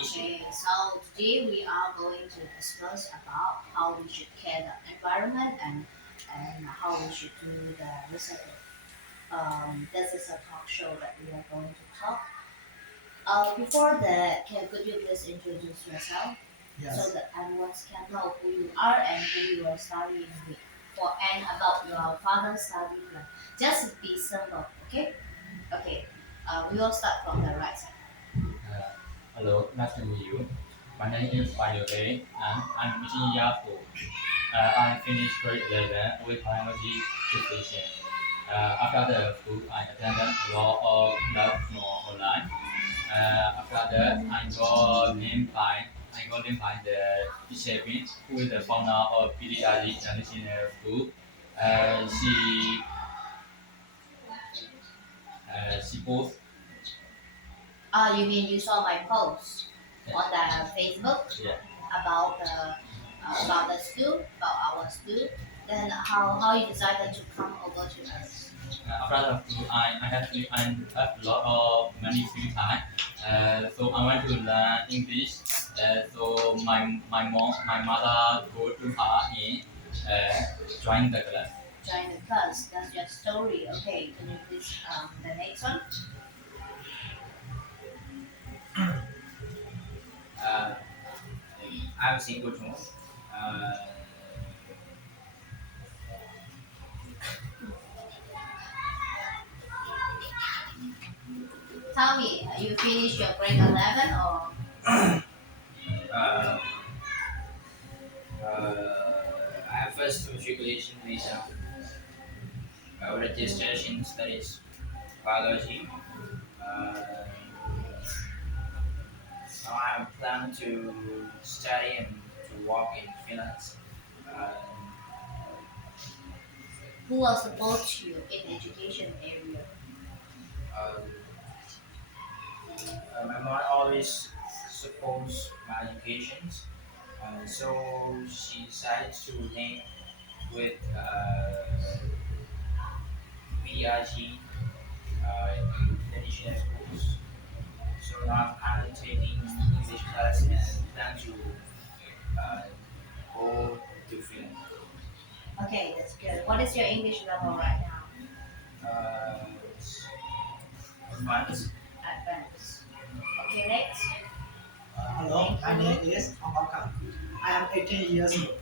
issue. Okay, so today we are going to discuss about how we should care the environment and how we should do the recycling. This is a talk show that we are going to talk. Before that, could you please introduce yourself so Yes. that everyone can know who you are and who you are studying with, for and about your father's study plan. Just be simple, okay? Okay. We will start from the right side. Uh, Hello, nice to meet you. My name is Bayote, and I'm teaching year 4. I finished grade 11 with biology dissertation. After the school, I attended a lot of lab more online. After that, I got named by the teacher who is the founder of PDRG International School. She both You mean you saw my post on the Facebook yeah. about the school, about our school? Then how you decided to come over to us? After the school, I have a lot of money free time. So I want to learn English. My mother go to her in join the class. Join the class. That's your story. Okay, can you please the next one? Uh, I'm single too. Uh, Tell me, you finished your grade 11 or uh, I have first matriculation visa. Registered in studies biology. Uh, Now I plan to study and to work in finance. Uh, who will support you in education area? uh, my mom always supports my education, so she decided to link with VRG international schools. So now I'm currently taking English class and plan to uh, go to finance. Okay, that's good. What is your English level right now? Uh, Advanced. Advanced. Okay, next. Hello, Thank my you. name is Amaka. I am 18 years old.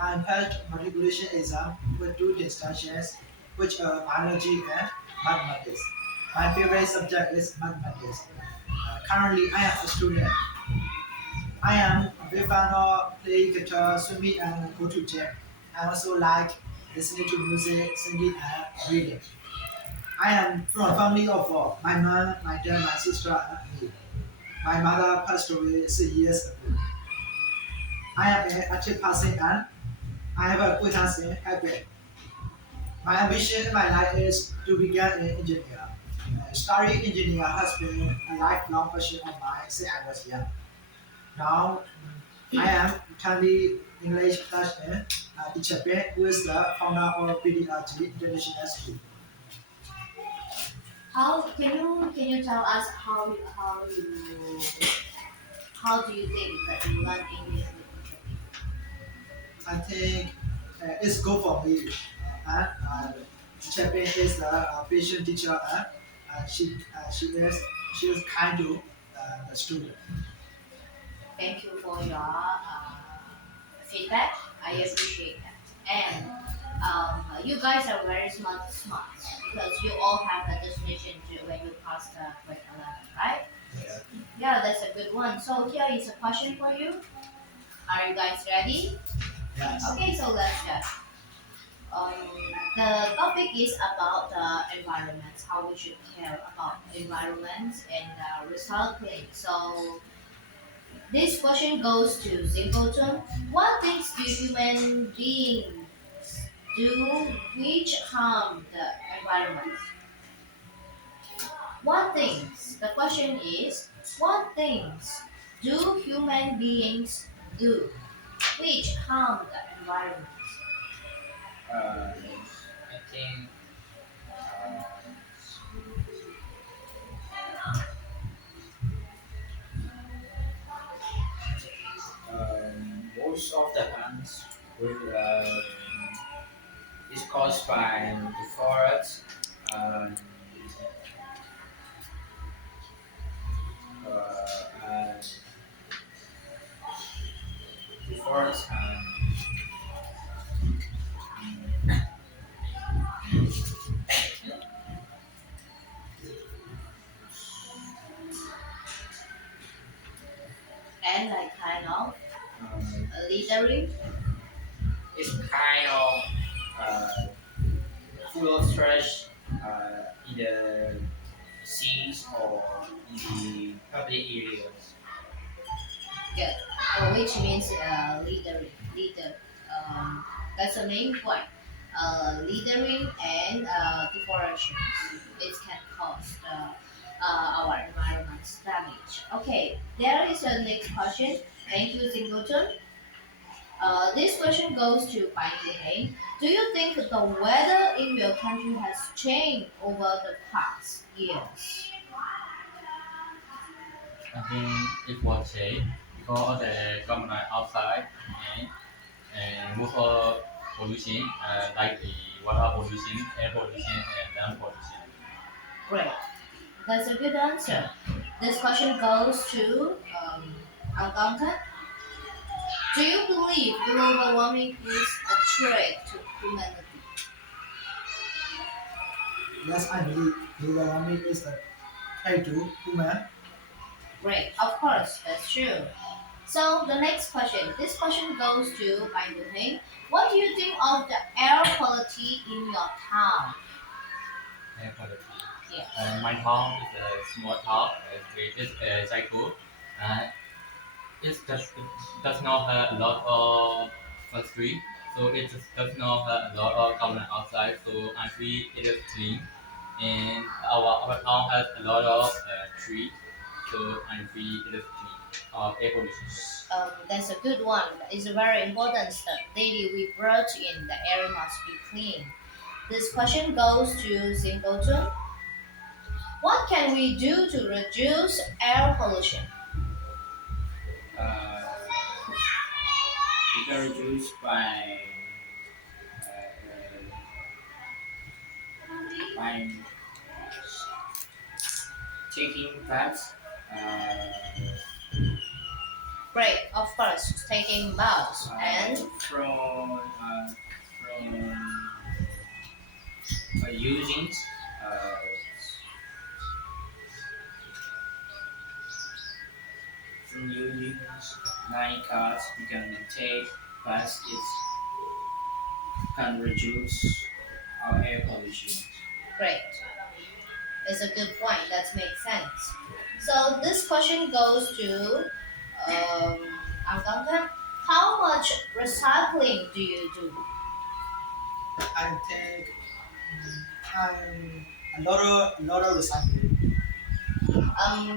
I passed matriculation exam with two distinctions, which are biology and mathematics. My favorite subject is mathematics. Currently, I am a student. I am a big fan of playing guitar, swimming, and go to gym. I also like listening to music, singing, and reading. I am from a family of four: my mom, my dad, my sister, and me. My mother passed away 6 years ago. I am an active person and I have a good dancing habit. My ambition in my life is to become an engineer. Studying engineer has been a lifelong passion of mine since I was young. Now, I am currently English class in teacher Ben, who is the founder of PDRG International School. How can you tell us how do you think that you learn English with teacher? I think it's good for me. Teacher Ben is the patient teacher and she is kind to the student. Thank you for your feedback. I Yes. appreciate that. And you guys are very smart because you all have a destination to when you pass the grade 11, right? Yeah. Yeah, that's a good one. So here is a question for you. Are you guys ready? Yes. Okay, so let's start. Um, the topic is about the environments, how we should care about environments and recycling. So this question goes to Simpleton. What things do human beings do which harm the environment? What things? The question is, what things do human beings do which harm the environment? I think uh, most of the harms is caused by the forest and, and the forest And like kind of um, littering. is kind of uh, full of trash in the seas or in the public areas. Good. Which means leader. Um, that's the main point. Leadering and deforestation. It can cause our environment's damage. Okay, there is a next question. Thank you, Singleton. This question goes to Bai Yiheng. Do you think the weather in your country has changed over the past years? I think it was safe because the government outside and, most of pollution, like the water pollution, air pollution, and land pollution. Great. That's a good answer. This question goes to Algonquin. Do you believe global warming is a threat to humanity? Yes, I believe global warming is a threat to human. Great, of course, that's true. So the next question. This question goes to Bai Yuheng. What do you think of the air quality in your town? Air quality. Yeah. My town is a small town. It's Jaipur. Uh, it does not have a lot of factory, so it just does not have a lot of carbon dioxide. So actually, it is clean, and our town has a lot of trees, so actually it is clean of air pollution. That's a good one. It's a very important step. Daily we brought in the air must be clean. This question goes to Singleton. What can we do to reduce air pollution? Uh, we can reduce by taking baths, Great, of course, taking baths and from using uh, from using many cars we can take baths. It can reduce our air pollution. great. It's a good point. That makes sense. So this question goes to um, Algonquin. How much recycling do you do? I think I'm a lot of recycling.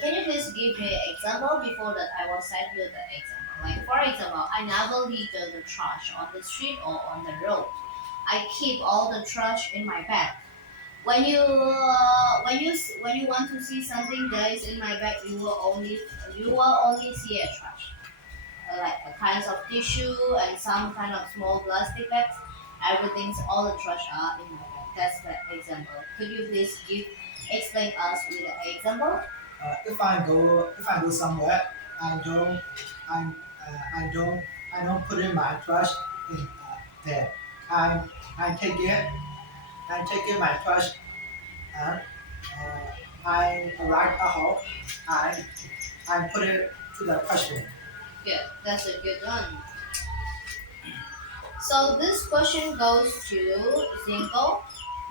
Can you please give me an example before that I will send you the example? Like for example, I never litter the trash on the street or on the road. I keep all the trash in my bag. When you want to see something that is in my bag, you will only see a trash, like a kinds of tissue and some kind of small plastic bags. Everything's all the trash are in my bag. That's the example. Could you please explain us with an example? If I go somewhere, I don't I I don't I don't put in my trash in there. I I take it I take in my trash and I arrive at home. I I put it to the trash bin. Good. That's a good one. So this question goes to Zingo.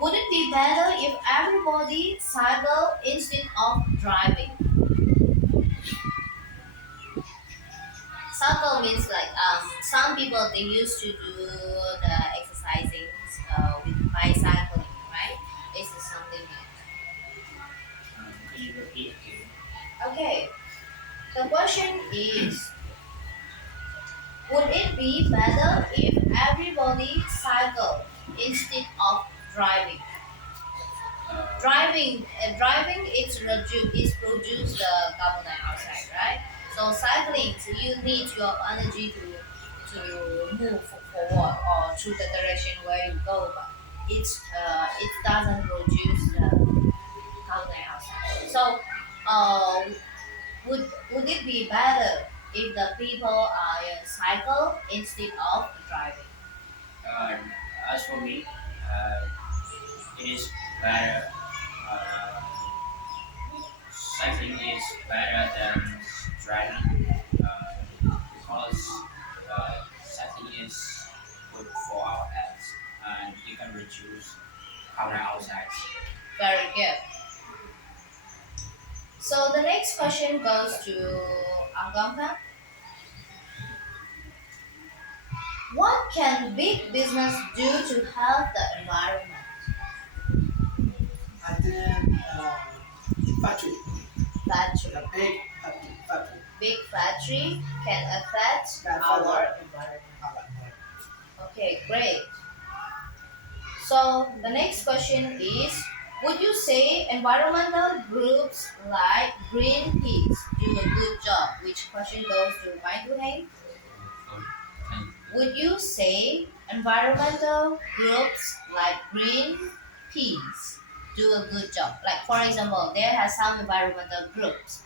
Would it be better if everybody cycle instead of driving? Cycle means like some people they used to do the exercising with bicycling, right? This is something Can you repeat again? okay. The question is, would it be better if everybody cycle instead of driving? Driving is produce the carbon dioxide, right? So cycling, so you need your energy to to move forward or to the direction where you go, but it doesn't produce the carbon dioxide. So, uh, would it be better if the people cycle instead of driving? Uh, as for me, it is better. Uh, Cycling is better than driving because cycling is good for our health and you can reduce carbon dioxide. Very good. So the next question goes to Anggamka. What can big business do to help the environment? I think factory, Factory. the big factory. Big factory can affect That our further environment. our Okay, great. So the next question is, would you say environmental groups like Greenpeace do a good job? Which question goes to Mai Tu Heng? Sorry. Thank you. Would you say environmental groups like Greenpeace do a good job? Like for example, there are some environmental groups,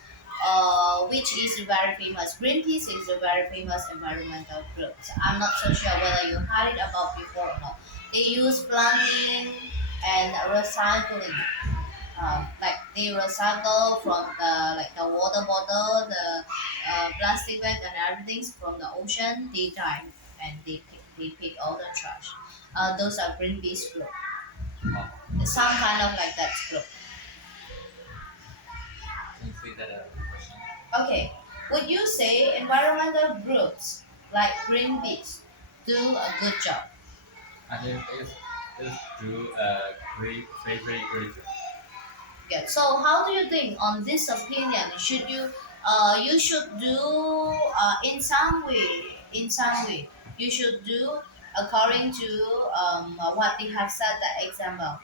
which is very famous. Greenpeace is a very famous environmental group. So I'm not so sure whether you heard it about before or not. They use planting and recycling. Like they recycle from the water bottle, the plastic bag and everything from the ocean. They dive and they pick all the trash. Those are Greenpeace group. Oh, Some kind of like that group. can you say that question? Okay. Would you say environmental groups like Greenpeace do a good job? I think it's do very great job. Yeah. So how do you think on this opinion? Should you you should do in some way you should do according to what they have said the example.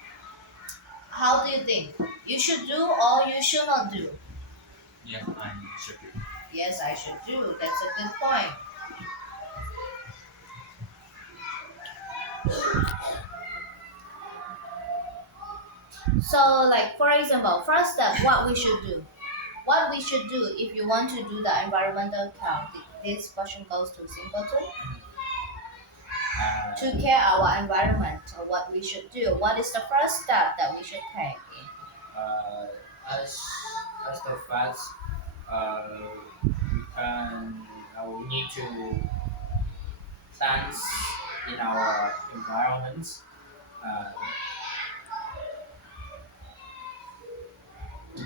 How do you think you should do or you should not do? Yes, I should do. Yes, I should do. That's a good point. So like for example, first step, what we should do. What we should do if you want to do the environmental care. This question goes to Simpleton. Uh, To care our environment, what we should do. What is the first step that we should take? uh, as as the facts, we need to plants in our environment.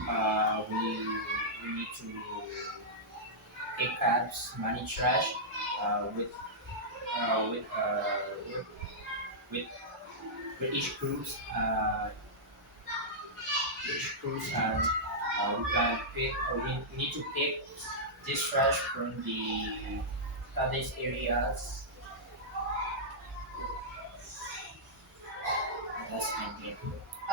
Uh, we need to pick up money trash uh, with uh, with, uh, with with with each groups and we need to pick this trash from the public areas. That's my idea.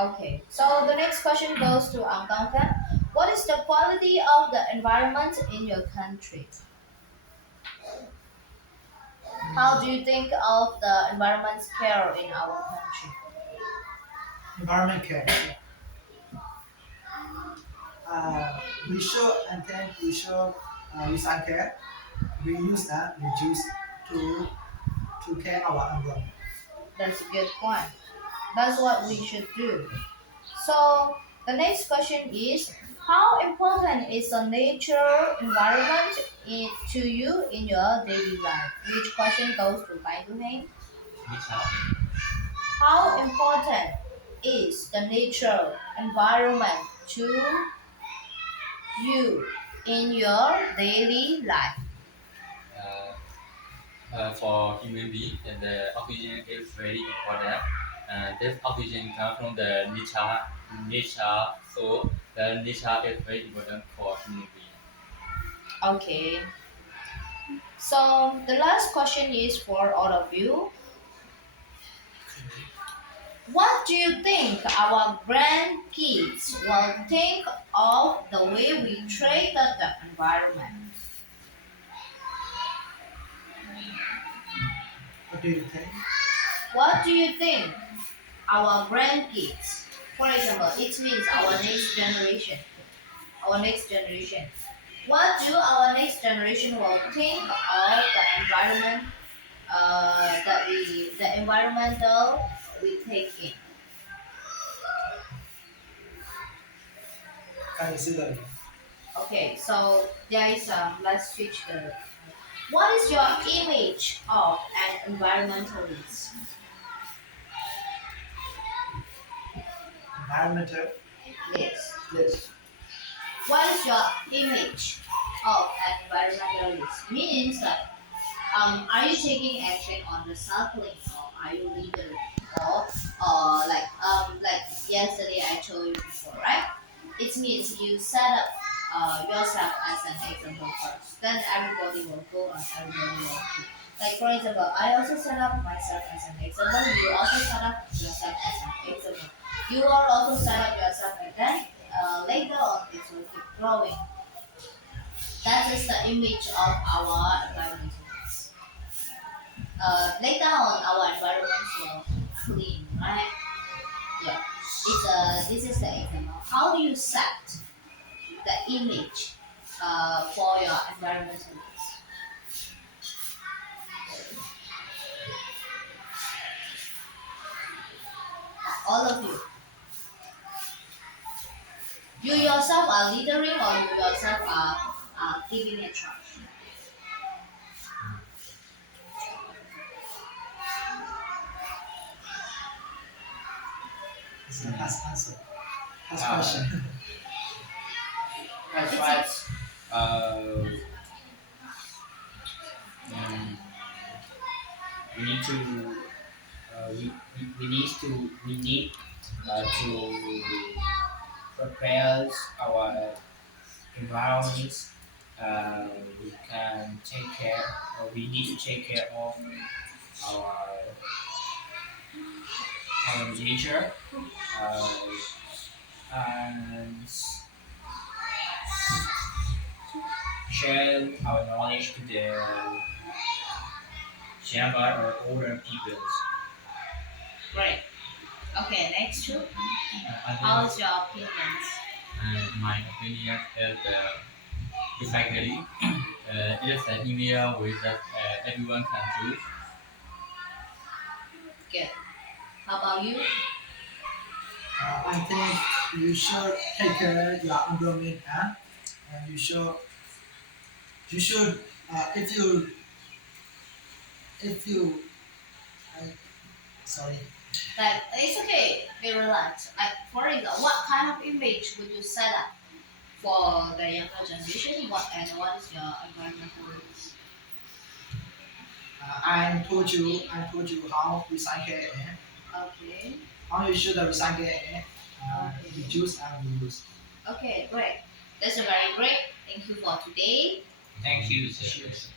Okay, so the next question goes to Angkangka. What is the quality of the environment in your country? How do you think of the environment care in our country? environment care. We should and then we should recycle, reuse and reduce to care our environment. That's a good point. That's what we should do. So the next question is, how important is the nature environment to you in your daily life? Which question goes to Bai Duheng. Which are How important is the nature environment to you in your daily life? for human being, and the oxygen is very important. This oxygen comes from the nature, so the nature is very important for human being. Okay. So the last question is for all of you. What do you think our grandkids will think of the way we treated the environment? do you think? What do you think our grandkids, for example, it means our next generation, our next generation. What do our next generation will think of the environment the environmental we take in? Can you see that? Okay, so there is let's switch the. What is your image of an environmentalist? Environmental. Yes. Yes. What is your image of an environmentalist? Means that are you taking action on recycling or are you littering or like yesterday I told you before, right? It means you set up yourself as an example first. Then everybody will go and everybody will do. Like for example, I also set up myself as an example. You also set up yourself as an example. You will also set up yourself and then later on it will keep growing. That is the image of our environmentalists. Later on our environments will clean, right? Yeah. This is the example. How do you set the image for your environmentalists? All of you. You yourself are leadering or you yourself are giving a charge. It's a last answer. Last Uh, question. That's right. Mm, we need to we need to prepare our environments. We can take care. We need to take care of our nature and share our knowledge to the younger or older peoples. Great. Okay, next two. I How's think your opinions? my opinion is exactly it is an email with that everyone can choose. Good. How about you? I think you should take care of your environment and you should if you I, sorry. Like it's okay, be relaxed. Like for example, what kind of image would you set up for the younger generation? What is your environmental rules? I told you how recycle it, Okay. how you should recycle it, Okay. reduce and reuse. Okay, great. That's a very great. Thank you for today. Thank you. Cheers.